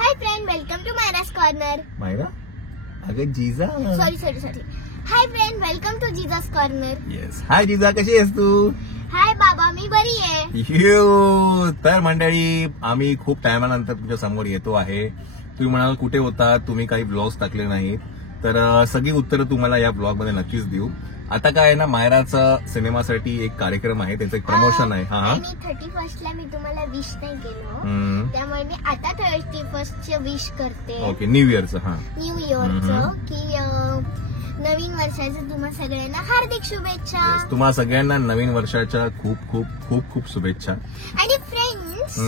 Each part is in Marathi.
High friend, welcome to Myra's corner. Myra अगं Jija. Sorry. Hi friend, welcome to Jija's corner. Yes. Hi Jija, कशी आहेस तू? हाय बाबा, मी बरी आहे. तर मंडळी, आम्ही खूप टायमानंतर तुमच्या समोर येतो आहे. तुम्ही म्हणाल कुठे होता, तुम्ही काही ब्लॉग्स टाकले नाहीत, तर सगळी उत्तरं तुम्हाला या ब्लॉग मध्ये नक्कीच देऊ. आता काय आहे ना, मायराचा सिनेमासाठी एक कार्यक्रम आहे, त्याचं एक प्रमोशन आहे. आणि 31st ला मी तुम्हाला विश नाही केलं, त्यामुळे मी आता 31st विश करते. ओके, न्यू इयरचं. न्यू इयरचं की नवीन वर्षाच्या तुम्हा सगळ्यांना हार्दिक शुभेच्छा. तुम्हा सगळ्यांना नवीन वर्षाच्या खूप खूप खूप खूप शुभेच्छा. आणि फ्रेंड्स,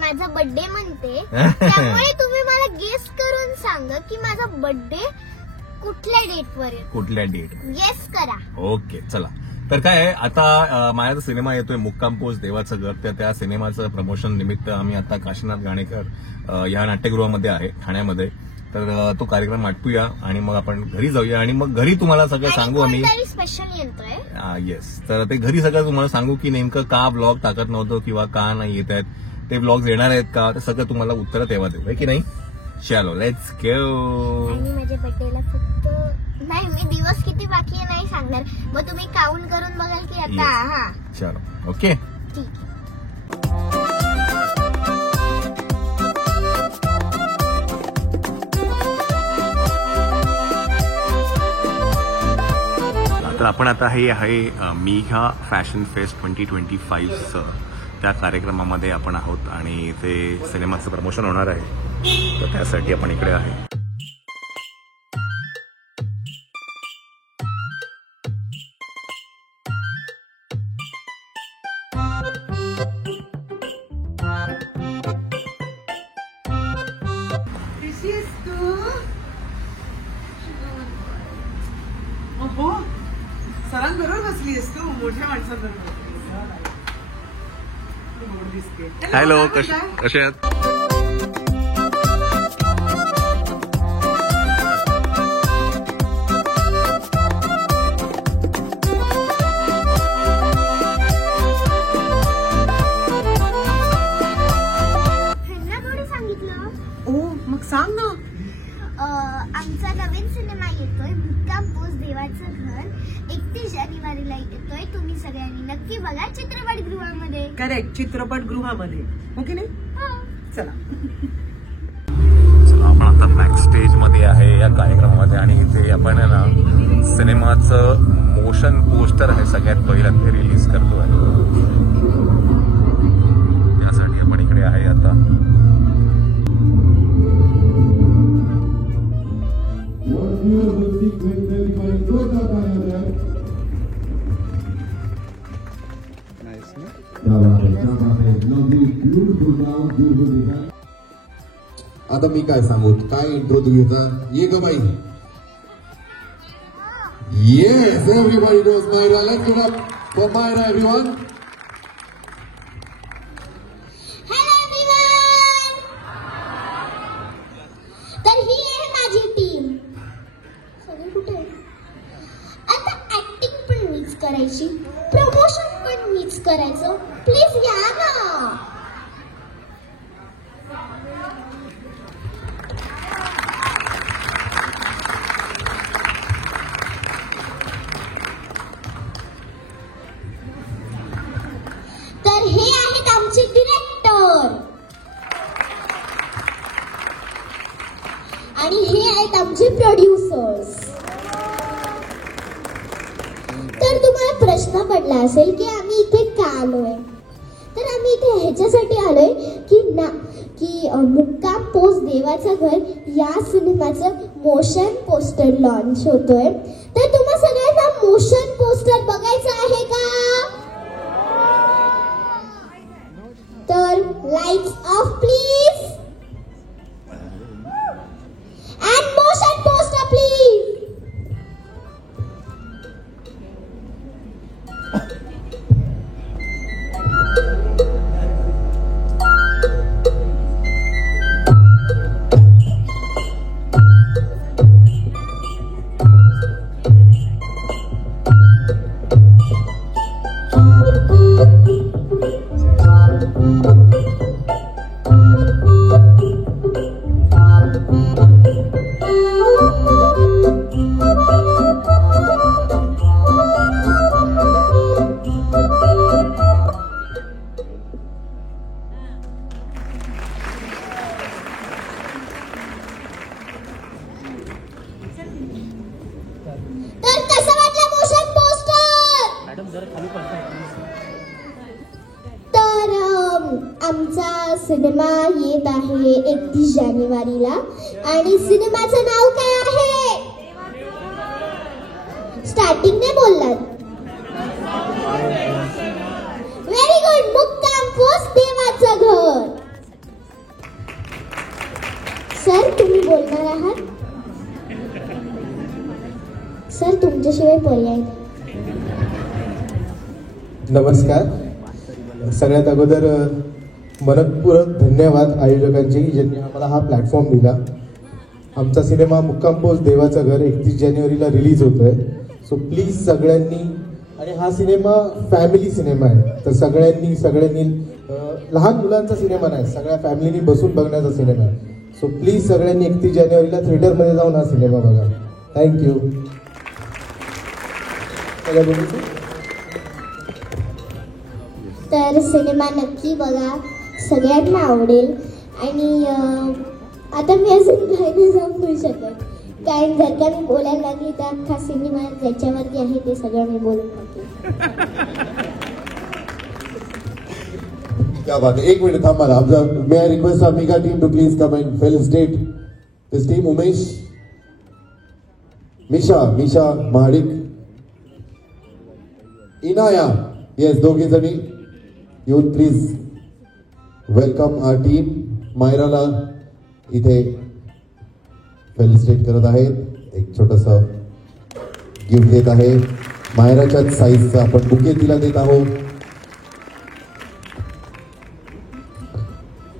माझा बर्थडे म्हणते, त्यामुळे तुम्ही मला गेस करून सांगा की माझा बर्थडे कुठल्या डेट गेस करा. ओके, चला. तर काय आहे, आता माझा सिनेमा येतोय मुक्काम पोस्ट देवाचं घर. तर त्या सिनेमाचं प्रमोशन निमित्त आम्ही आता काशीनाथ घाणेकर या नाट्यगृहामध्ये आहे ठाण्यामध्ये. तर तो कार्यक्रम आटपूया आणि मग आपण घरी जाऊया आणि मग घरी तुम्हाला सगळं सांगू आम्ही. स्पेशल येतोय. येस. तर ते घरी सगळं तुम्हाला सांगू की नेमकं का ब्लॉग टाकत नव्हतं किंवा का नाही येत आहेत, ते ब्लॉग्स येणार आहेत का, ते सगळं तुम्हाला उत्तरं तेव्हा देऊ, आहे की नाही. चलो, लेट्स गो. आणि माझ्या बर्थडेला फक्त नाही, मी दिवस किती बाकी आहे नाही सांगणार, मग तुम्ही काउंट करून बघाल की आता. चलो, ओके. ठीक. तर आपण आता हे आहे मेघा फॅशन फेस्ट 2025 त्या कार्यक्रमामध्ये आपण आहोत आणि ते सिनेमाचं प्रमोशन होणार आहे, तर त्यासाठी आपण इकडे आहे. सरांबरोबर बसलीस तू, मोठ्या माणसांबरोबर. हॅलो, कसे आहात? सांगितलं. ओ, मग सांग ना. आमचा नवीन सिनेमा येतोय मुक्काम पोस्ट देवाचं घर, 31 जानेवारीला येतोय. तुम्ही सगळ्यांनी नक्की बघा चित्रपटगृहामध्ये. करेक्ट, चित्रपटगृहामध्ये. हो की नाही. चला, आपण आता बॅक स्टेज मध्ये आहे या कार्यक्रमामध्ये आणि इथे आपण ना सिनेमाचं मोशन पोस्टर आहे सगळ्यात पहिलं ते रिलीज करतोय. त्यासाठी आपण इकडे आहे आता. आता मी काय सांगू, काय इंट्रो तू घेता, ये ग बाई. Yes, everybody knows Myra. Let's give up for Myra everyone. Hello everyone. तर ही आहे माझी टीम. सगळे कुठे आहे? आता ऍक्टिंग पण मीच करायची, प्रमोशन पण मीच करायचं. प्लीज या ना. तर हे आहेत आमचे डिरेक्टर आणि हे आहेत आमचे प्रोड्युसर्स. तर तुम्हाला प्रश्न पडला असेल की आम्ही इथे का आलोय, तर आम्ही इथे ह्याच्यासाठी आलोय की मुक्काम पोस्ट देवाचं घर या सिनेमाचं मोशन पोस्टर लॉन्च होतोय. तर तुम्हा सगळ्यांना मोशन पोस्टर बघायचं आहे का? तर lights off please and motion poster please. आमचा सिनेमा येत आहे 31 जानेवारीला आणि सिनेमाचं नाव काय आहे? स्टार्टिंग ने बोललात. Very good. मुक्काम पोस्ट देवाचं घर. सर तुम्ही बोलणार आहात? सर तुमच्याशिवाय पर्याय नाही. नमस्कार. सगळ्यात अगोदर मनपूर्वक धन्यवाद आयोजकांचे ज्यांनी आम्हाला हा प्लॅटफॉर्म दिला. आमचा सिनेमा मुक्काम पोस्ट देवाचं घर 31 जानेवारीला रिलीज होतोय. सो प्लीज सगळ्यांनी, आणि हा सिनेमा फॅमिली सिनेमा आहे, तर सगळ्यांनी लहान मुलांचा सिनेमा नाही, सगळ्या फॅमिलीनी बसून बघण्याचा सिनेमा आहे. सो प्लीज सगळ्यांनी 31 जानेवारीला थिएटरमध्ये जाऊन हा सिनेमा बघा. थँक्यू. तर सिनेमा नक्की बघा, सगळ्यांना आवडेल. आणि आता मी अजून काही नाही सांगू शकत, कारण जर का मी बोलायला लागली तर अख्खा सिनेमा ज्याच्यावरती आहे ते सगळं मी बोलून टाकेन. क्या बात है. एक मिनिट थांबा ना. May I request our mega team to please come and felicitate this team. Umesh, Misha Mahadik, Inaya, yes, दोघे जणी येऊन प्लीज वेलकम आवर टीम. मायराला इथे फेलिसिटेट करत आहेत. एक छोटंसं गिफ्ट देत आहे. मायराच्याच साईजचा आपण बुके तिला देत आहोत.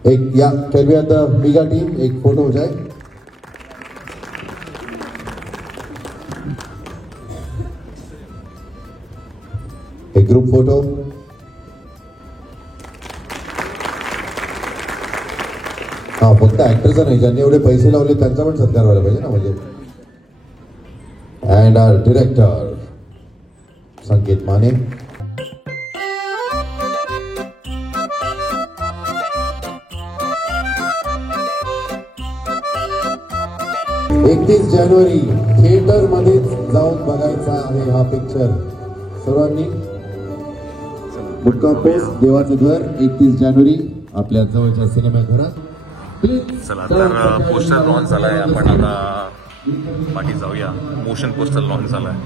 एक या can we the mega team एक फोटो हो जाए. एक ग्रुप फोटो. हा फक्त ऍक्टरचा नाही, ज्यांनी एवढे पैसे लावले त्यांचा पण सत्कार व्हायला पाहिजे ना. म्हणजे and our director Sanket Mane. जानेवारी थिएटर मध्येच जाऊन बघायचा आहे हा पिक्चर सर्वांनी. मुक्काम पोस्ट देवाचं घर 31 जानेवारी आपल्या जवळच्या सिनेमाघरात. चला तर पोस्टर लॉन्च झालाय. आपण आता पाठी जाऊया. मोशन पोस्टर लॉन्च झालाय.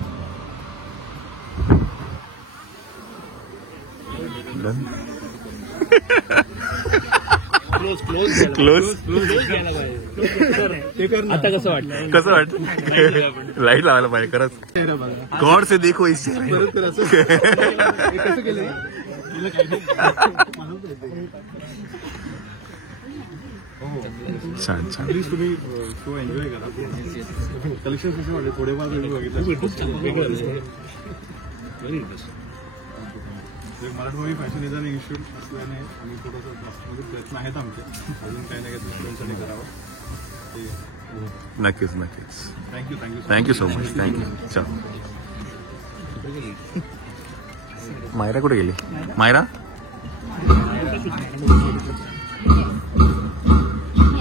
क्लोज आता कसं वाटतं? कसं वाटतं? लाईट लावायला पाहिजे खरंच. गॉड से देखो इस छान छान. प्लीज तुम्ही शो एन्जॉय करा. कलेक्शन कसे वाटले? थोडेफार बघितलं. Marathi movie fashion designing institute असल्याने आम्ही थोडंसं मध्ये प्रयत्न आहेत आमचे. अजून काही ना काही स्टुडंटसाठी करावं. नक्कीच नक्कीच. Thank you so much. थँक्यू. चल मायरा कुठे गेली? मायरा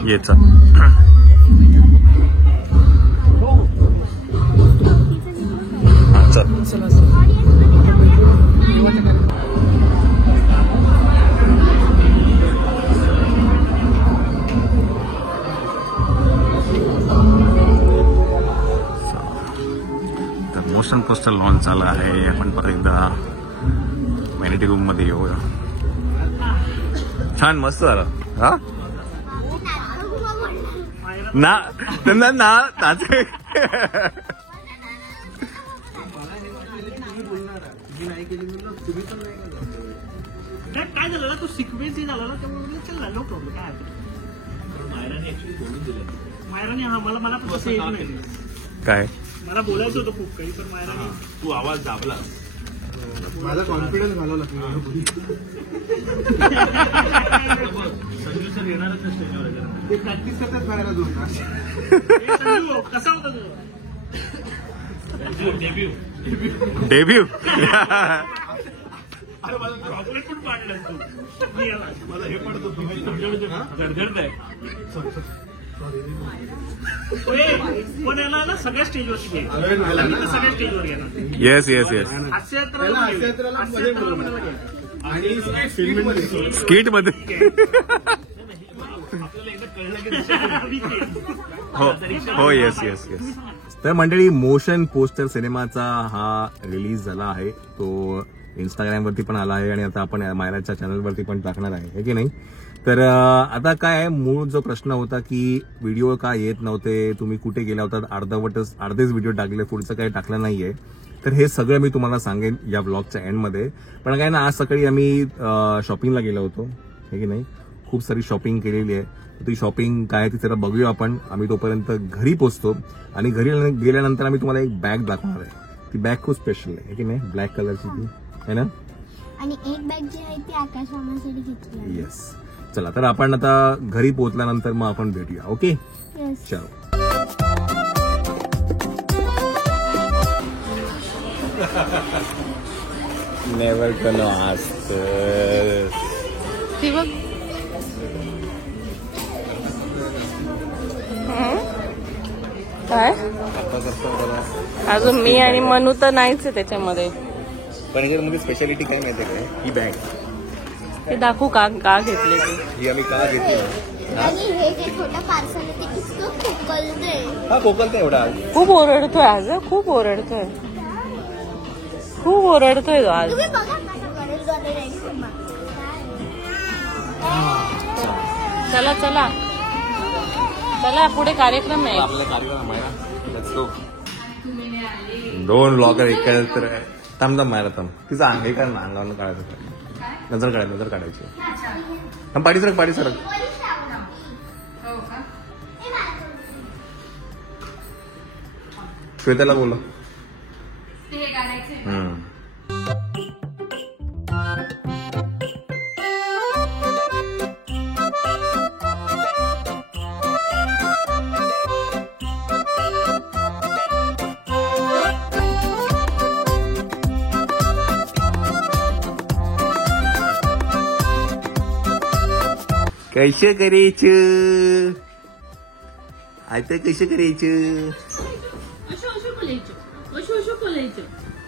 ये चल. चल मोशन पोस्टर लॉन्च झाला आहे. आपण परत एकदा व्हॅनिटी रूम मध्ये येऊया. छान मस्त झालं. हा ना त्यांना ना नाच. काय झालं ना, तो सिक्वेन्स झाला ना, त्यामुळे चल नो प्रॉब्लेम. काय मायराने ऍक्च्युली बोलून दिलं. मायराने मला फक्त येत नाही. काय मला बोलायचं होतं खूप काही, पण मायराने तू आवाज दाबला. माझा कॉन्फिडन्स घालवला. संजू सर येणारच नाही स्टेजवर. ते प्रॅक्टिस करतात करायला जोडणार. कसा होता डेब्यू? अरे मला चॉकलेट पण पाडलं तू. मला हे पडत गडगड आहे. पण याला ना सगळ्या स्टेजवरती घ्यायचं. सगळ्या स्टेजवर घेणार. Yes yes yes. Hasyayatra skit मध्ये आपल्याला एकदा कळलं की रिक्षा हो येस येस येस. तर मंडळी, मोशन पोस्टर सिनेमाचा हा रिलीज झाला आहे. तो इंस्टाग्रामवरती पण आला आहे आणि आता आपण मायराच्या चॅनलवरती पण टाकणार आहे, है की नाही. तर आता काय आहे, मूळ जो प्रश्न होता की व्हिडिओ का येत नव्हते, तुम्ही कुठे गेला होता, अर्धेच व्हिडिओ टाकले, पुढचं काही टाकलं नाहीये. तर हे सगळं मी तुम्हाला सांगेन या व्लॉगच्या एंडमध्ये. पण काय ना, आज सकाळी आम्ही शॉपिंगला गेलो होतो, हे की नाही. खूप सारी शॉपिंग केलेली आहे. ती शॉपिंग काय ती जरा बघूया आपण. आम्ही तोपर्यंत घरी पोहोचतो आणि घरी गेल्यानंतर आम्ही तुम्हाला एक बॅग दाखवणार आहे. ती बॅग खूप स्पेशल आहे, की नाही, ब्लॅक कलरची ती आहे ना. आणि एक बॅग जी आहे ती आकाश मामासाठी घेतली. येस. चला, तर आपण आता घरी पोहोचल्यानंतर मग आपण भेटूया. Okay, yes. चलो. Never gonna ask. काय अजून मी आणि मनू तर नाहीच आहे त्याच्यामध्ये. पण याच्यामध्ये स्पेशालिटी काय माहिती काय, ही बॅग ते दाखवू का घेतली ती. ही आम्ही का घेतली. आणि हे जे छोटं पार्सल आहे ते इतकं खोकलतंय. हा, कोकलते एवढा. खूप ओरडतोय आज, खूप ओरडतोय तो आज. तुम्ही बघा माझ्या गणेश गाणे नाही तुम्हा. चला चला चला, पुढे कार्यक्रम आहे. आपला कार्यक्रम आहे ना. Let's go. 2 ब्लॉगर एकत्र थांब मायला थांब. तिचं हे काय ना, अंगावर काढायचं, नजर काढायची. थांब, पाडी सरक. श्वेताला बोला. कैसे करायचं आता, कसं करायचं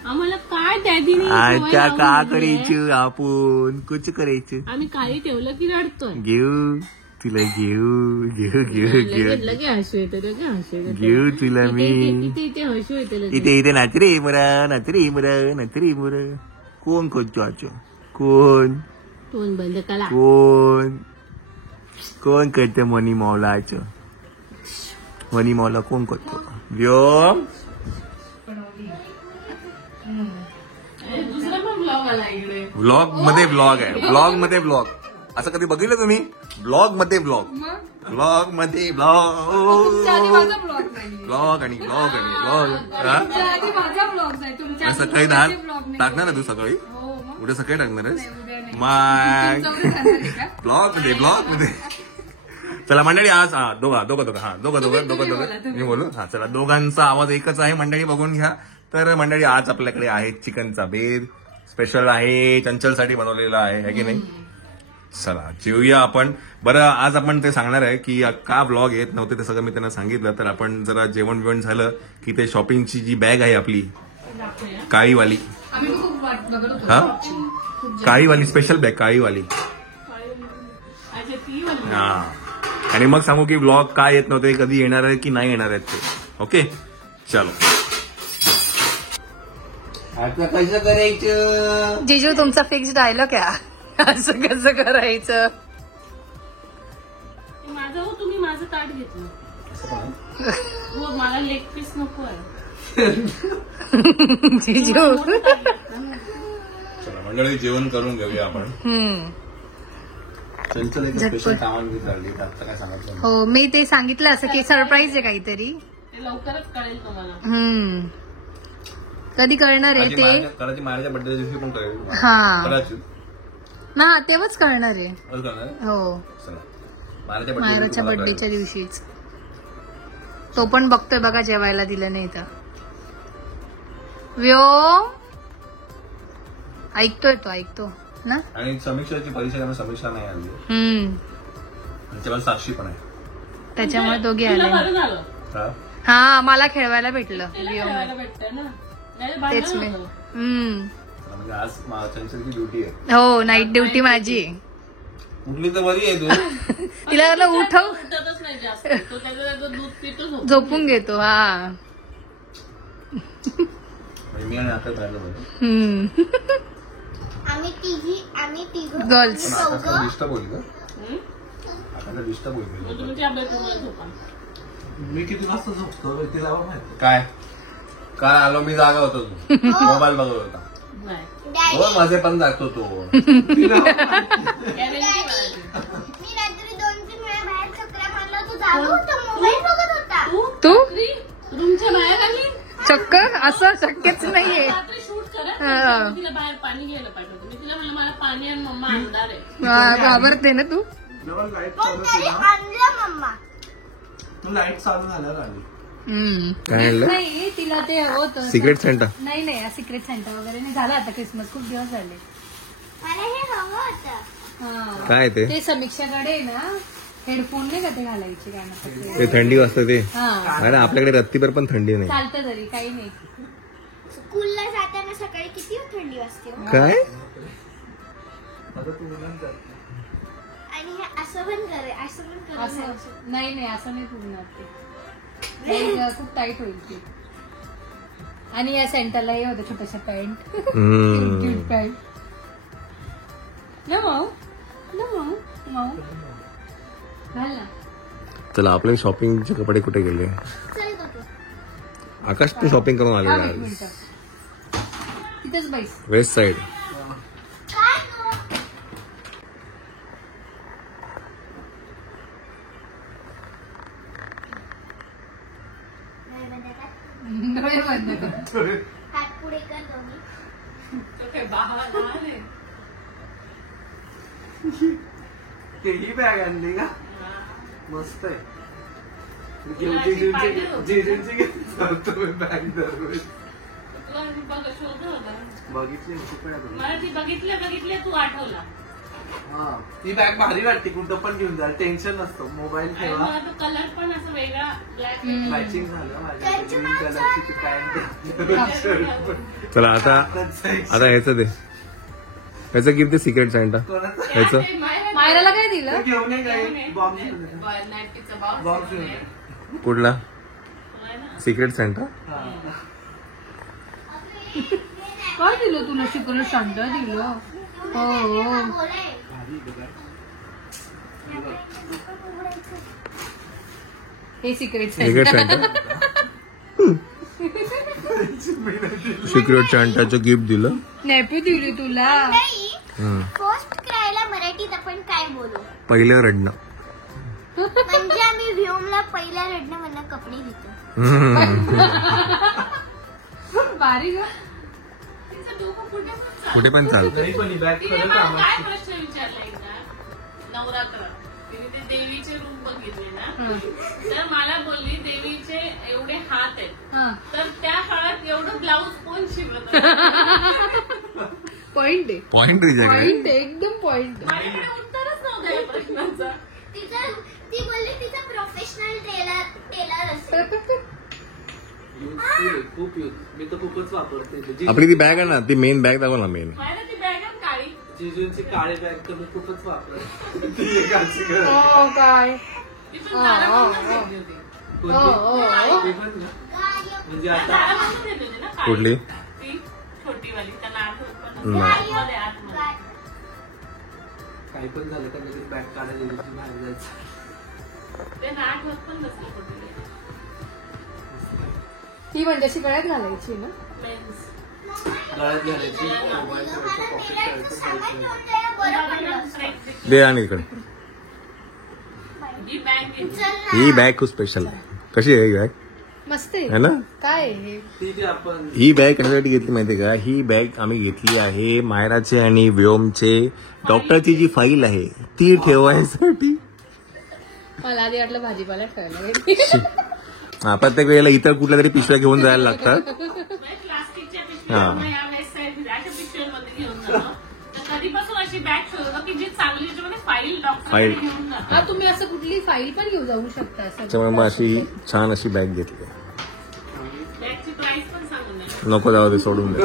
आम्हाला काय डॅडीने आता, का करायचं आपण, कुछ करायचं. आम्ही काही ठेवलं की रडतोय. घेऊ तुला, घेऊ लगे हसू येते घेऊ तुला मी. इथे हसू येते. इथे नाचरे मोरा. कोण करतो, कोण तोंड बंद करा. कोण करते मनी मावलाचं. मनी मावला कोण करतो. व्योम दुसरा पण ब्लॉग आला इकडे. व्लॉग मध्ये ब्लॉग असं कधी बघितलं तुम्ही. ब्लॉग मध्ये ब्लॉग सकाळी टाकणार आहे तू, सकाळी उद्या सकाळी टाकणार आहेस मग ब्लॉग मध्ये. चला मंडळी, आज दोघं मी बोलू. हा, चला, दोघांचा आवाज एकच आहे मंडळी, बघून घ्या. तर मंडळी, आज आपल्याकडे आहे चिकनचा बेद. स्पेशल आहे, चंचलसाठी बनवलेला आहे, है की नाही. चला जेवूया आपण. बरं, आज आपण ते सांगणार आहे की का व्लॉग येत नव्हते, ते सगळं मी त्यांना सांगितलं. तर आपण जरा जेवण बिवण झालं की ते शॉपिंगची जी बॅग आहे आपली काळीवाली, हा काळीवाली स्पेशल बॅग, काळीवाली, हा. आणि मग सांगू की व्लॉग का येत नव्हते, कधी येणार आहे की नाही येणार आहेत ते. ओके, चलो. आता कसं करायचं जिजू, तुमचा फिक्स डायलॉग आहे, असं कसं करायचं. माझं तुम्ही माझं ताट घेतलं. हो, मला लेग पीस नको आहे. जिजू, चला मंडळी, जेवण करून घेऊया आपण. चंचल एक स्पेशल कामाला विचारली, आता काय सांगितलं. हो, मी ते सांगितलं असं की सरप्राईज आहे काहीतरी. ते लवकरच कळेल तुम्हाला. कधी कळणार आहे ते. कराची मायाच्या बर्थडे दिवशी पण करेल. हा ना, तेव्हाच कळणार आहे. हो, मायराच्या बर्थडेच्या दिवशीच. तो पण बघतोय बघा, जेवायला दिलं नाही तर. व्योम ऐकतोय, तो ऐकतो ना. आणि समीक्षाची परीक्षा समीक्षा नाही आली, त्याच्यावर साक्षी पण आहे, त्याच्यामुळे दोघे आले. बरं झालं. हा, मला खेळवायला भेटलं. त्याला खेळायला भेटतंय ना. नाही, तेच भांडण मी होतं. म्हणजे आज चंचलची ड्युटी आहे. हो नाईट ड्युटी माझी आहे. कुठली तर बरी आहे तू. तिला म्हटलं उठव, उठतच नाही जास्त तो त्याचं दूध पितो झोपून घेतो. हा मी आणि आता जायला पाहिजे. आम्ही तिघं गर्ल्स. चौघं डिस्टर्ब होईल का? आता डिस्टर्ब होईल. तुम्ही त्या बेडरूमला झोपा. मी किती वाजता झोपतो तिला माहिती. काय काल आलो मी, जागा होतो तू मोबाईल बघत होता. नाही डॅडी हो माझे पण जागतो तो. गॅरंटी मी रात्री 2-3 वेळा बाहेर चक्रा मारला, तू जागा होता, मोबाईल बघत होता. तू रूमच्या बाहेर आली चक्क असं शक्यच नाहीये. रात्री शूट करा. मी तिला बाहेर पाणी घ्यायला पाठवतो. मी तिला म्हणलं मला पाणी आणि मम्मा आणणार आहे. घाबरते ना तू. जेव्हा लाईट पण चालू तरी आणलं मम्मा. तू लाईट चालू झाल्यावर आली. काय आणलं? नाही तिला ते होतं सिक्रेट सेंटर. नाही सिक्रेट सेंटर वगैरे नाही झालं. आता क्रिसमस खूप दिवस झाले. मला हे हवं होतं. हा. काय ते ते समीक्षाकडे ना हेडफोन नाही का ते घालायचे गाणं. ते थंडी वाजते ते. हा अरे आपल्याकडे रत्तीभर पण थंडी नाही. चालतं तरी काही नाही. स्कूलला जाताना सकाळी किती थंडी वाजते हो. काय आणि हे असं पण करे, असं पण करे. असं नाही असं नाही पुरणार ते. खूप टाईट होईल ते. आणि या सेंटरला हे होतं छोटस पॅन्ट. क्यूट पॅन्ट ना माऊ घाल ना. चला आपले शॉपिंगचे कपडे कुठे गेले? चल बघू. आकाश तू शॉपिंग करून आलेला एक आहे मिनिट तिथेच बैस. West side. काय गं? डोळे बंद कर. हात पुढे कर दोन्ही. तो काय लहान आहे. ही बॅग आणली का? मस्त आहे. तुला अशी पाहिजे होती. तुम्ही बॅग दरवेळेस तुला अशी बघ शोध होता. बघितली खूप वेळा बघितली. मला ती बघितल्या तू आठवला. हा ती बॅग भारी वाटते, कुठं पण घेऊन जा, टेन्शन नसतं. मोबाईल आणि ठेवा. मला तो कलर पण असं वेगळा ब्लॅक. मॅचिंग झालं माझ्या ग्रीन कलरची ती पॅन्ट. चला आता ह्याचं दे. ह्याचं किती सिक्रेट सेंटर ह्याचं. मायराला काय दिलं? घेऊन ये काय बॉम्ब नाईटीचा बॉम्ब घेऊन ये. कुठला सिक्रेट सेंटर? काय दिलं तुला? शिकवलं शांत दिलं. हो हे secret secret centre. Centre secret सेंटरचं गिफ्ट दिलं. नॅपी दिली तुला. फर्स्ट क्रायला मराठीत आपण काय बोलू? पहिलं रडणं. म्हणजे आम्ही व्योमला पहिल्या रडणं म्हणून कपडे घेतो. भारी ग. तिचं डोकं कुठे पण चालतं. नाही पण ही बॅग तिने खरंच मला काय कामाची. प्रश्न विचारलाय का? नवरात्र तिने ते देवीचे रूप बघितले ना, तर मला बोलली देवीचे एवढे हात आहेत, हा तर त्या काळात एवढं ब्लाऊज कोण शिवत? पॉइंट आहे. पॉइंट तुझ्याकडे. पॉइंट एकदम पॉइंट. माझ्याकडे उत्तरच नव्हतं या प्रश्नाचं. ती बोलली तिचा प्रोफेशनल टेलर असेल. खूप यूज. मी तर खूपच वापरते. आपली ती बॅग आहे ना, ती मेन बॅग दाखव ना. मेन मला ती बॅग आहे काळी. जिजूंची काळी बॅग तर मी खूपच वापरते. ती एक अशी गरज. हो काय. ती पण दारामधूनच घेतली होती. कोणती? ती पण ना? म्हणजे आता दारामधून घेतली होती ना काळी. कुठली? ती छोटीवाली. त्यांना आठवत पण नाही. आतमध्ये. काही पण झालं का लगेच बॅग काढायला गेली, बाहेर जायचं. त्यांना आठवत पण नसेल कुठे. ती म्हणजे अशी गळ्यात घालायची ना. मेन्स. गळ्यात घालायची, मोबाईल ठेवायचं, पॉकेट ठेवायचं, बाईक ठेवायचं. दे आणि इकडे. ही बॅग घेतली. ही बॅग खूप स्पेशल आहे. कशी आहे ही बॅग? मस्त है आहे ना? काय आहे हे? ती जी आपण ही बॅग कशासाठी घेतली माहितीये का? ही बॅग आम्ही घेतली आहे मायराचे आणि व्योमचे डॉक्टरची जी फाईल आहे ती ठेवायसाठी. मला आधी वाटलं भाजीपाला ठेवायला. हा, प्रत्येक वेळेला इतर कुठल्या तरी पिशव्या घेऊन जायला लागतात. प्लास्टिकच्या हा. पिशव्या यावेळेस अशा पिशव्यांमध्ये घेऊन जातो. तर कधीपासून अशी बॅग शोधतो की जी चांगली ज्याच्यामध्ये फाईल डॉक्टर फाईल. घेऊन जातो. हा तुम्ही असं कुठली फाईल पण घेऊन जाऊ शकता. असं त्यामुळे मग अशी छान अशी बॅग घेतली. बॅगची प्राइस पण सांगून द्या. नको जाऊ दे, सोडून दे.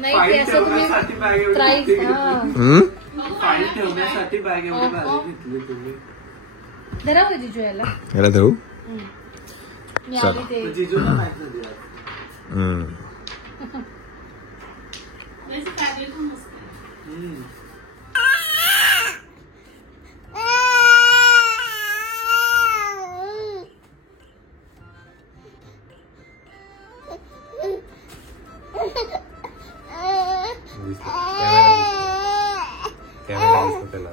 नाही असं तुम्ही प्राईस फाईल ठेवण्यासाठी बॅग एवढी भारी घेतली तुम्ही. धरा हो जिजू याला. याला धरू. मी आली ते जिजूला माहित झाली. त्याची फॅब्रिक पण मस्त आहे. कॅमेरा दिसतो त्याला.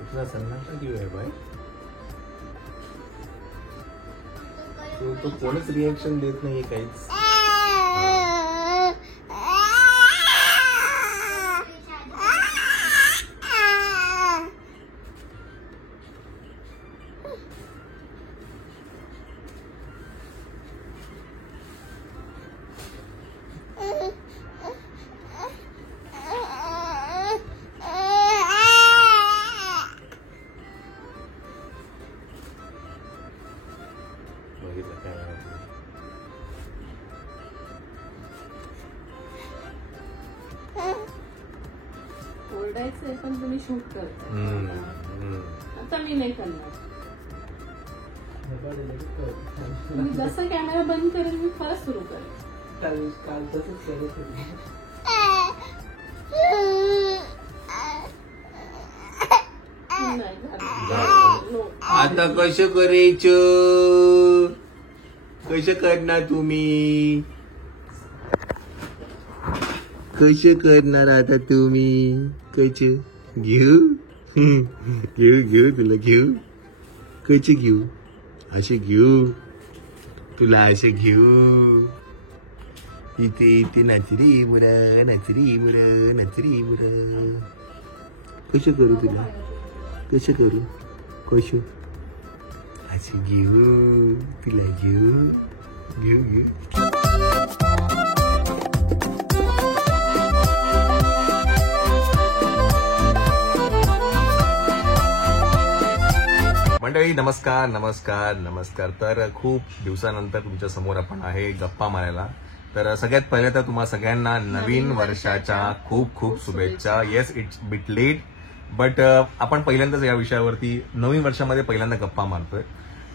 इतना सन्नाटा क्यों है भाई? तो कोणच रिएक्शन देत नाहीये काहीच. बघितलं काय ओरडायचंय पण तुम्ही शूट करता. आता मी नाही करणार. तुम्ही जसं कॅमेरा बंद करेल मी परत सुरू करेल. काल तसंच करत होती. नाही झालं. आता कसं करायचं? कसं करणार तुम्ही? कसं करणार आता तुम्ही? कसं घेऊ? घेऊ तुला घेऊ. कसं घेऊ? असे घेऊ तुला, असे घेऊ. इथे नाचरी मुरा, नाचरी मुरा, नाचरी मुरा. कसं करू तुला? कसं करू? कसं असं घेऊ तुला, घेऊ घेऊ घेऊ. मंडळी नमस्कार नमस्कार नमस्कार. तर खूप दिवसानंतर तुमच्या समोर आपण आहे गप्पा मारायला. तर सगळ्यात पहिले तर तुम्हा सगळ्यांना नवीन वर्षाच्या खूप खूप शुभेच्छा. Yes it's bit late but आपण पहिल्यांदाच या विषयावरती नवीन वर्षामध्ये पहिल्यांदा गप्पा मारतोय.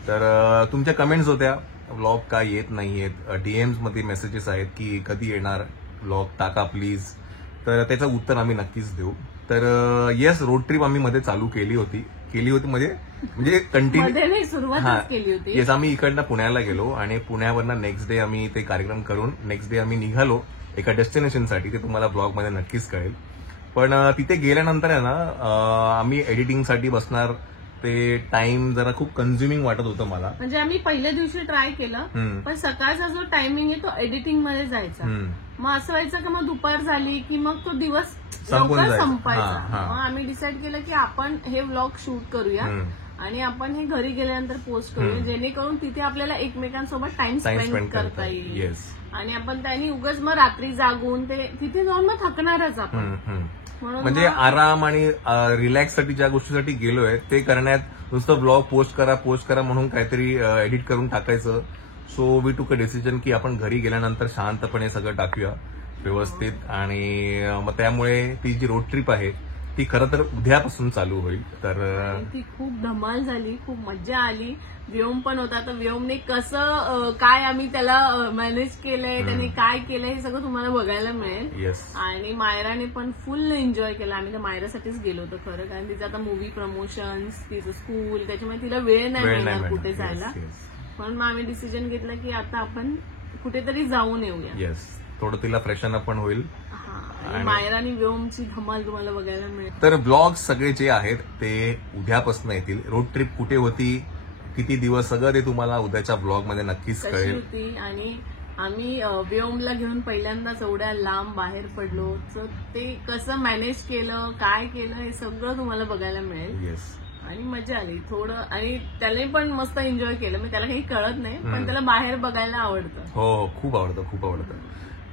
तर तुमच्या कमेंट्स होत्या व्लॉग का येत नाहीयेत, डीएम्स मध्ये मेसेजेस आहेत की कधी येणार व्लॉग, टाका प्लीज. तर त्याचं उत्तर आम्ही नक्कीच देऊ. तर येस रोड ट्रिप आम्ही मध्ये चालू केली होती म्हणजे कंटिन्यू सुरुवात केली होती. येस आम्ही इकडनं पुण्याला गेलो आणि पुण्यावरनं नेक्स्ट डे आम्ही ते कार्यक्रम करून नेक्स्ट डे आम्ही निघालो एका डेस्टिनेशनसाठी. ते तुम्हाला ब्लॉगमध्ये नक्कीच कळेल. पण तिथे गेल्यानंतर आहे ना आम्ही एडिटिंगसाठी बसणार. ते टाइम जरा खूप कन्झ्युमिंग वाटत होतं मला. म्हणजे आम्ही पहिल्या दिवशी ट्राय केलं पण सकाळचा जो टायमिंग आहे तो एडिटिंग मध्ये जायचा. मग असं व्हायचं की मग दुपार झाली की मग तो दिवस लवकर संपायचा. मग आम्ही डिसाईड केलं की आपण हे व्लॉग शूट करूया आणि आपण हे घरी गेल्यानंतर पोस्ट करूया जेणेकरून तिथे आपल्याला एकमेकांसोबत टाइम स्पेंड करता येईल. आणि आपण त्यांनी उगाच मग रात्री जागून ते तिथे जाऊन मग थकणारच आपण. म्हणजे आराम आणि रिलॅक्स साठी ज्या गोष्टीसाठी गेलोय ते करण्यात नुसतं ब्लॉग पोस्ट करा म्हणून काहीतरी एडिट करून टाकायचं. सो वी टूक अ डिसिजन की आपण घरी गेल्यानंतर शांतपणे सगळं टाकूया व्यवस्थित. आणि मग त्यामुळे ती जी रोड ट्रिप आहे ती खरं तर उद्यापासून चालू होईल. तर ती खूप धमाल झाली, खूप मजा आली. व्योम पण होता. तर व्योमने कसं काय आम्ही त्याला मॅनेज केलंय, त्याने काय केलंय हे सगळं तुम्हाला बघायला मिळेल. आणि मायराने पण फुल एन्जॉय केला. आम्ही तर मायरासाठीच गेलो होतो खरं, कारण तिचं आता मूवी प्रमोशन्स, तिचं स्कूल, त्याच्यामुळे तिला वेळ नाही मिळणार कुठे जायला. म्हणून मग आम्ही डिसिजन घेतलं की आता आपण कुठेतरी जाऊन येऊया. येस थोडं तिला फ्रेशन अप पण होईल. मायरा आणि व्योमची धमाल तुम्हाला बघायला मिळेल. तर ब्लॉग सगळे जे आहेत ते उद्यापासून येतील. रोड ट्रिप कुठे होती, किती दिवस, सगळं ते तुम्हाला उद्याच्या ब्लॉगमध्ये नक्कीच कळेल. होती आणि आम्ही व्योमला घेऊन पहिल्यांदाच एवढ्या लांब बाहेर पडलो. तर ते कसं मॅनेज केलं, काय केलं हे सगळं तुम्हाला बघायला मिळेल. येस आणि मजा आली थोडं. आणि त्याने पण मस्त एन्जॉय केलं. मी त्याला काही कळत नाही पण त्याला बाहेर बघायला आवडतं. हो खूप आवडतं.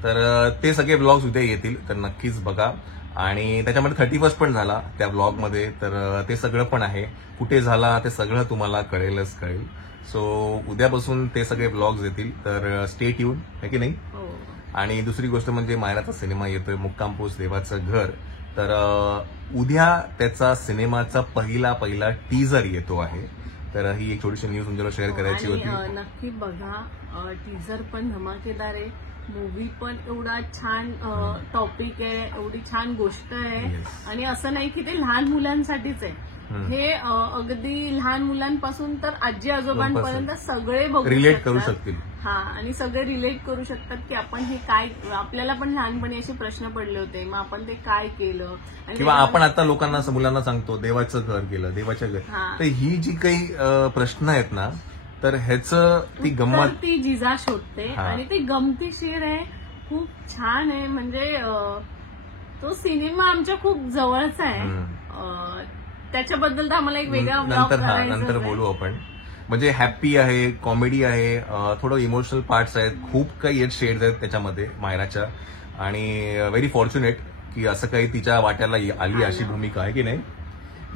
तर ते सगळे ब्लॉग्स उद्या येतील तर नक्कीच बघा. आणि त्याच्यामध्ये 31st पण झाला त्या ब्लॉगमध्ये, तर ते सगळं पण आहे. कुठे झाला ते सगळं तुम्हाला कळेलच कळेल. सो उद्यापासून ते सगळे ब्लॉग्स येतील, तर स्टे ट्यून आहे की नाही. आणि दुसरी गोष्ट म्हणजे मायराचा सिनेमा येतोय मुक्काम पोस्ट देवाचं घर, तर उद्या त्याचा सिनेमाचा पहिला टीजर येतो आहे. तर ही एक छोटीशी न्यूज तुमच्याला शेअर करायची होती. नक्की बघा, टीजर पण धमाकेदार आहे, मूवी पण एवढा छान टॉपिक आहे, एवढी छान गोष्ट आहे. आणि असं नाही की ते लहान मुलांसाठीच आहे, हे अगदी लहान मुलांपासून तर आजी आजोबांपर्यंत सगळे रिलेट करू शकतील. हा, आणि सगळे रिलेट करू शकतात की आपण हे काय, आपल्याला पण लहानपणी असे प्रश्न पडले होते, मग आपण ते काय केलं. किंवा आपण आता लोकांना मुलांना सांगतो देवाचं घर केलं, देवाच्या घर. तर ही जी काही प्रश्न आहेत ना, तर ह्याचं ती गंमत ती जिजा शोधते आणि ती गमतीशीर आहे, खूप छान आहे. म्हणजे तो सिनेमा आमच्या खूप जवळचा आहे, त्याच्याबद्दल तर आम्हाला एक वेगळा ब्लॉग करायचा. नंतर बोलू आपण. म्हणजे हॅप्पी आहे, कॉमेडी आहे, थोडं इमोशनल पार्ट्स आहेत, खूप काही शेड्स आहेत त्याच्यामध्ये मायराच्या. आणि व्हेरी फॉर्च्युनेट की असं काही तिच्या वाट्याला आली अशी भूमिका आहे की नाही.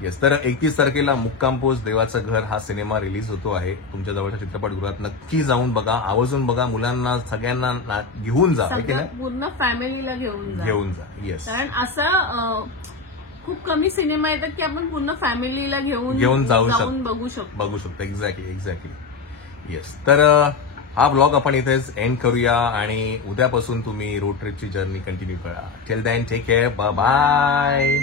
येस, तर 31 तारखेला मुक्काम पोस्ट देवाचं घर हा सिनेमा रिलीज होतो आहे. तुमच्या जवळच्या चित्रपटगृहात नक्की जाऊन बघा, आवर्जून बघा, मुलांना सगळ्यांना घेऊन जा, की नाही, पूर्ण फॅमिलीला घेऊन जा. येस, कारण असं खूप कमी सिनेमा येतात की आपण पूर्ण फॅमिलीला घेऊन जाऊन बघू शकतो. एक्झॅक्टली. येस, तर हा ब्लॉग आपण इथेच एंड करूया आणि उद्यापासून तुम्ही रोड ट्रिपची जर्नी कंटिन्यू करा. Till then take care, bye bye.